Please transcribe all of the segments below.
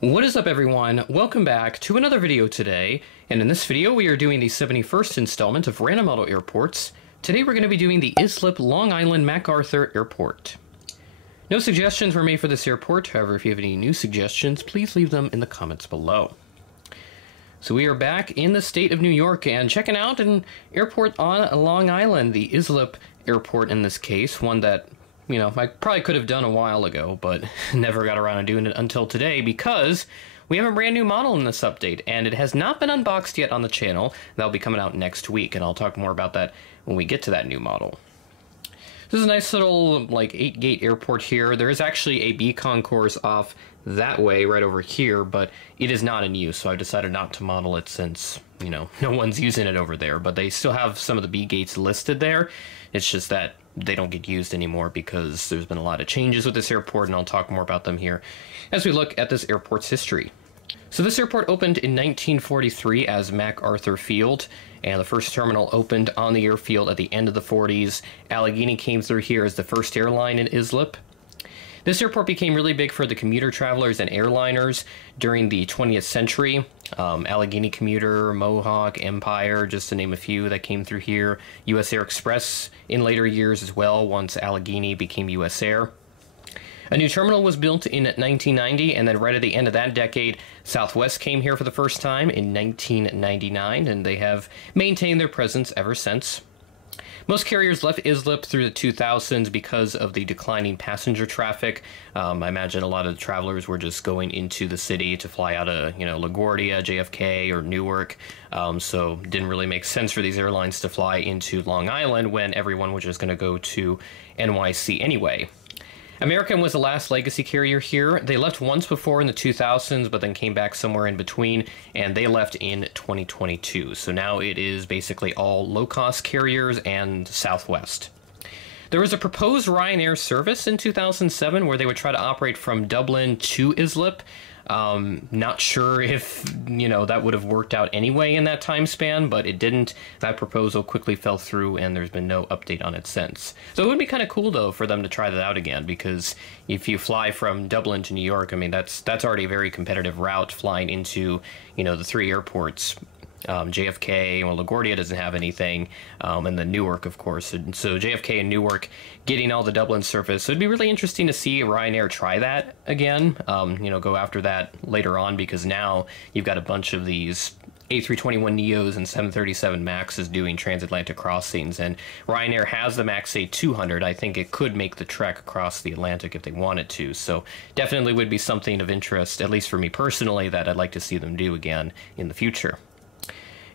What is up, everyone? Welcome back to another video today, and in this video we are doing the 71st installment of Random Model Airports. Today we're going to be doing the Islip Long Island MacArthur Airport. No suggestions were made for this airport, however if you have any new suggestions, please leave them in the comments below. So we are back in the state of New York and checking out an airport on Long Island, the Islip Airport in this case, one that I probably could have done a while ago, but never got around to doing it until today because we have a brand new model in this update, and it has not been unboxed yet on the channel. That'll be coming out next week, and I'll talk more about that when we get to that new model. This is a nice little, 8-gate airport here. There is actually a B concourse off that way, right over here, but it is not in use, so I decided not to model it since, no one's using it over there. But they still have some of the B gates listed there. It's just that they don't get used anymore because there's been a lot of changes with this airport, and I'll talk more about them here as we look at this airport's history. So this airport opened in 1943 as MacArthur Field, and the first terminal opened on the airfield at the end of the 40s. Allegheny came through here as the first airline in Islip. This airport became really big for the commuter travelers and airliners during the 20th century. Allegheny Commuter, Mohawk, Empire, just to name a few that came through here. US Air Express in later years as well, once Allegheny became US Air. A new terminal was built in 1990, and then right at the end of that decade, Southwest came here for the first time in 1999, and they have maintained their presence ever since. Most carriers left Islip through the 2000s because of the declining passenger traffic. I imagine a lot of the travelers were just going into the city to fly out of, LaGuardia, JFK, or Newark. So it didn't really make sense for these airlines to fly into Long Island when everyone was just going to go to NYC anyway. American was the last legacy carrier here. They left once before in the 2000s, but then came back somewhere in between, and they left in 2022. So now it is basically all low-cost carriers and Southwest. There was a proposed Ryanair service in 2007 where they would try to operate from Dublin to Islip. Not sure if, that would have worked out anyway in that time span, but it didn't. That proposal quickly fell through, and there's been no update on it since. So it would be kind of cool, though, for them to try that out again, because if you fly from Dublin to New York, that's already a very competitive route flying into, the three airports. JFK, LaGuardia doesn't have anything, and then Newark, of course. And so JFK and Newark getting all the Dublin service. So it'd be really interesting to see Ryanair try that again, go after that later on, because now you've got a bunch of these A321neos and 737 MAXs doing transatlantic crossings, and Ryanair has the MAX A200. I think it could make the trek across the Atlantic if they wanted to, so definitely would be something of interest, at least for me personally, that I'd like to see them do again in the future.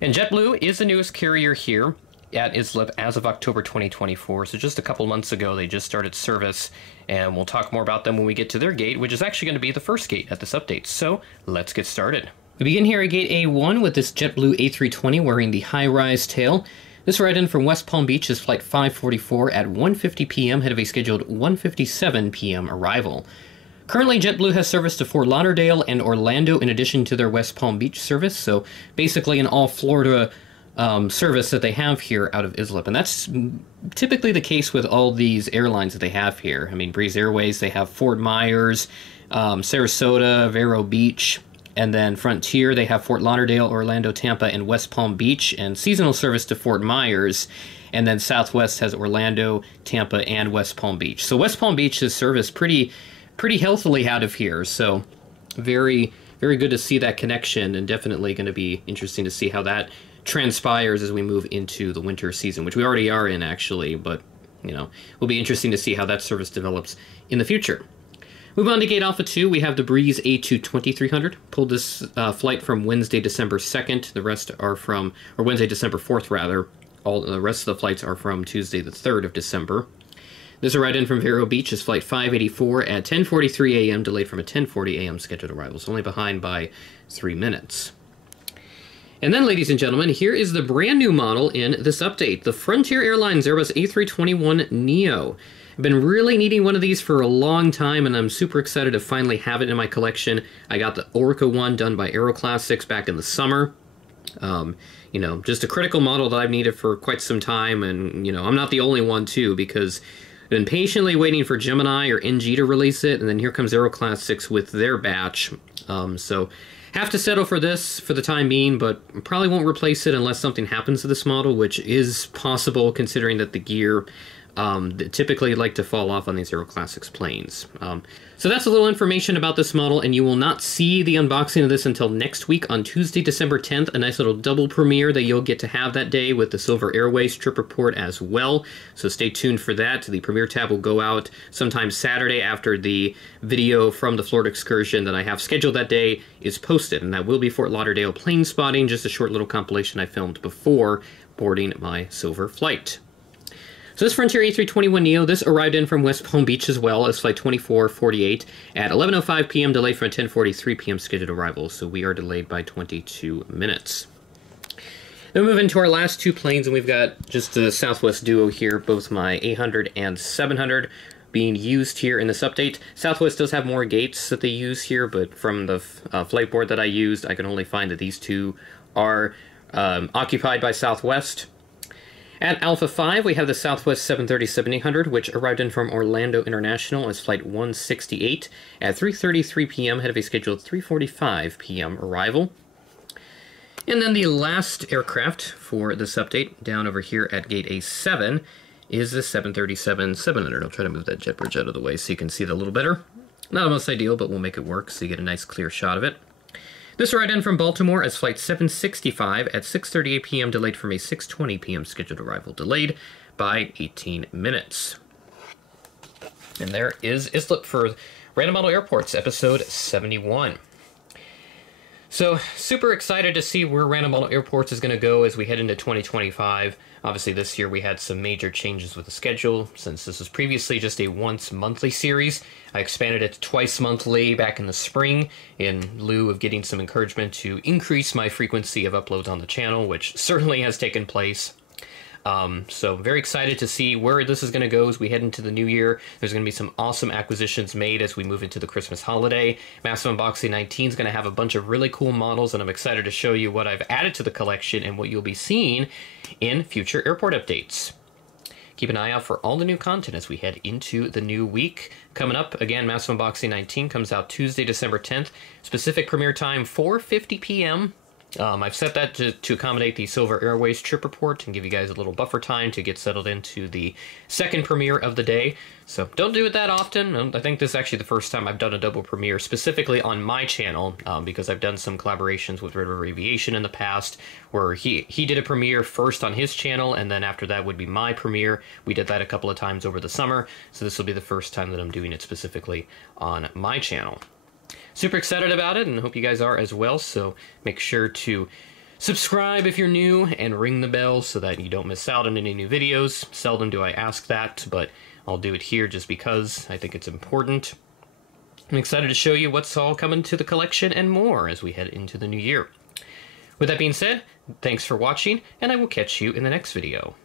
And JetBlue is the newest carrier here at Islip as of October 2024, so just a couple months ago they just started service, and we'll talk more about them when we get to their gate, which is actually going to be the first gate at this update. So let's get started. We begin here at gate A1 with this JetBlue A320 wearing the high-rise tail. This ride-in from West Palm Beach is flight 544 at 1:50 p.m. ahead of a scheduled 1:57 p.m. arrival. Currently, JetBlue has service to Fort Lauderdale and Orlando in addition to their West Palm Beach service, so basically an all-Florida service that they have here out of Islip. And that's typically the case with all these airlines that they have here. Breeze Airways, they have Fort Myers, Sarasota, Vero Beach, and then Frontier, they have Fort Lauderdale, Orlando, Tampa, and West Palm Beach, and seasonal service to Fort Myers. And then Southwest has Orlando, Tampa, and West Palm Beach. So West Palm Beach is serviced pretty healthily out of here, so very, very good to see that connection, and definitely going to be interesting to see how that transpires as we move into the winter season, which we already are in, actually, but, will be interesting to see how that service develops in the future. Move on to Gate Alpha 2, we have the Breeze A220-300. Pulled this flight from Wednesday, December 2nd. The rest are from, or Wednesday, December 4th, rather. All the rest of the flights are from Tuesday, the 3rd of December. This is a ride-in from Vero Beach is flight 584 at 10:43 a.m., delayed from a 10:40 a.m. scheduled arrival, so only behind by 3 minutes. And then, ladies and gentlemen, here is the brand new model in this update, the Frontier Airlines Airbus A321neo. I've been really needing one of these for a long time, and I'm super excited to finally have it in my collection. I got the Orca one done by Aeroclassics back in the summer. Just a critical model that I've needed for quite some time, and, I'm not the only one, too, because I've been patiently waiting for Gemini or NG to release it, and then here comes Aeroclassics with their batch. So have to settle for this for the time being, but probably won't replace it unless something happens to this model, which is possible considering that the gear typically like to fall off on these Aero Classics planes. So that's a little information about this model, and you will not see the unboxing of this until next week on Tuesday, December 10th, a nice little double premiere that you'll get to have that day with the Silver Airways trip report as well. So stay tuned for that. The premiere tab will go out sometime Saturday after the video from the Florida excursion that I have scheduled that day is posted, and that will be Fort Lauderdale plane spotting, just a short little compilation I filmed before boarding my Silver flight. So this Frontier A321neo, this arrived in from West Palm Beach as well as flight 2448 at 11:05 p.m. delayed from a 10:43 p.m. scheduled arrival, so we are delayed by 22 minutes. Then we move into our last two planes, and we've got just the Southwest duo here, both my 800 and 700 being used here in this update. Southwest does have more gates that they use here, but from the flight board that I used, I can only find that these two are occupied by Southwest. At Alpha 5, we have the Southwest 737-800, which arrived in from Orlando International as Flight 168 at 3:33 p.m. ahead of a scheduled 3:45 p.m. arrival. And then the last aircraft for this update, down over here at Gate A7, is the 737-700. I'll try to move that jet bridge out of the way so you can see it a little better. Not the most ideal, but we'll make it work so you get a nice clear shot of it. This arrived in from Baltimore as Flight 765 at 6:38 p.m. delayed from a 6:20 p.m. scheduled arrival, delayed by 18 minutes. And there is Islip for Random Model Airports, episode 71. So, super excited to see where Random Model Airports is going to go as we head into 2025. Obviously, this year we had some major changes with the schedule. Since this was previously just a once-monthly series, I expanded it to twice monthly back in the spring in lieu of getting some encouragement to increase my frequency of uploads on the channel, which certainly has taken place. So very excited to see where this is going to go as we head into the new year. There's going to be some awesome acquisitions made as we move into the Christmas holiday. Massive Unboxing 19 is going to have a bunch of really cool models, and I'm excited to show you what I've added to the collection and what you'll be seeing in future airport updates. Keep an eye out for all the new content as we head into the new week. Coming up, again, Massive Unboxing 19 comes out Tuesday, December 10th. Specific premiere time, 4:50 p.m. I've set that to accommodate the Silver Airways trip report and give you guys a little buffer time to get settled into the second premiere of the day. So don't do it that often. I think this is actually the first time I've done a double premiere specifically on my channel, because I've done some collaborations with Red River Aviation in the past where he did a premiere first on his channel, and then after that would be my premiere. We did that a couple of times over the summer, so this will be the first time that I'm doing it specifically on my channel. Super excited about it, and hope you guys are as well, so make sure to subscribe if you're new and ring the bell so that you don't miss out on any new videos. Seldom do I ask that, but I'll do it here just because I think it's important. I'm excited to show you what's all coming to the collection and more as we head into the new year. With that being said, thanks for watching, and I will catch you in the next video.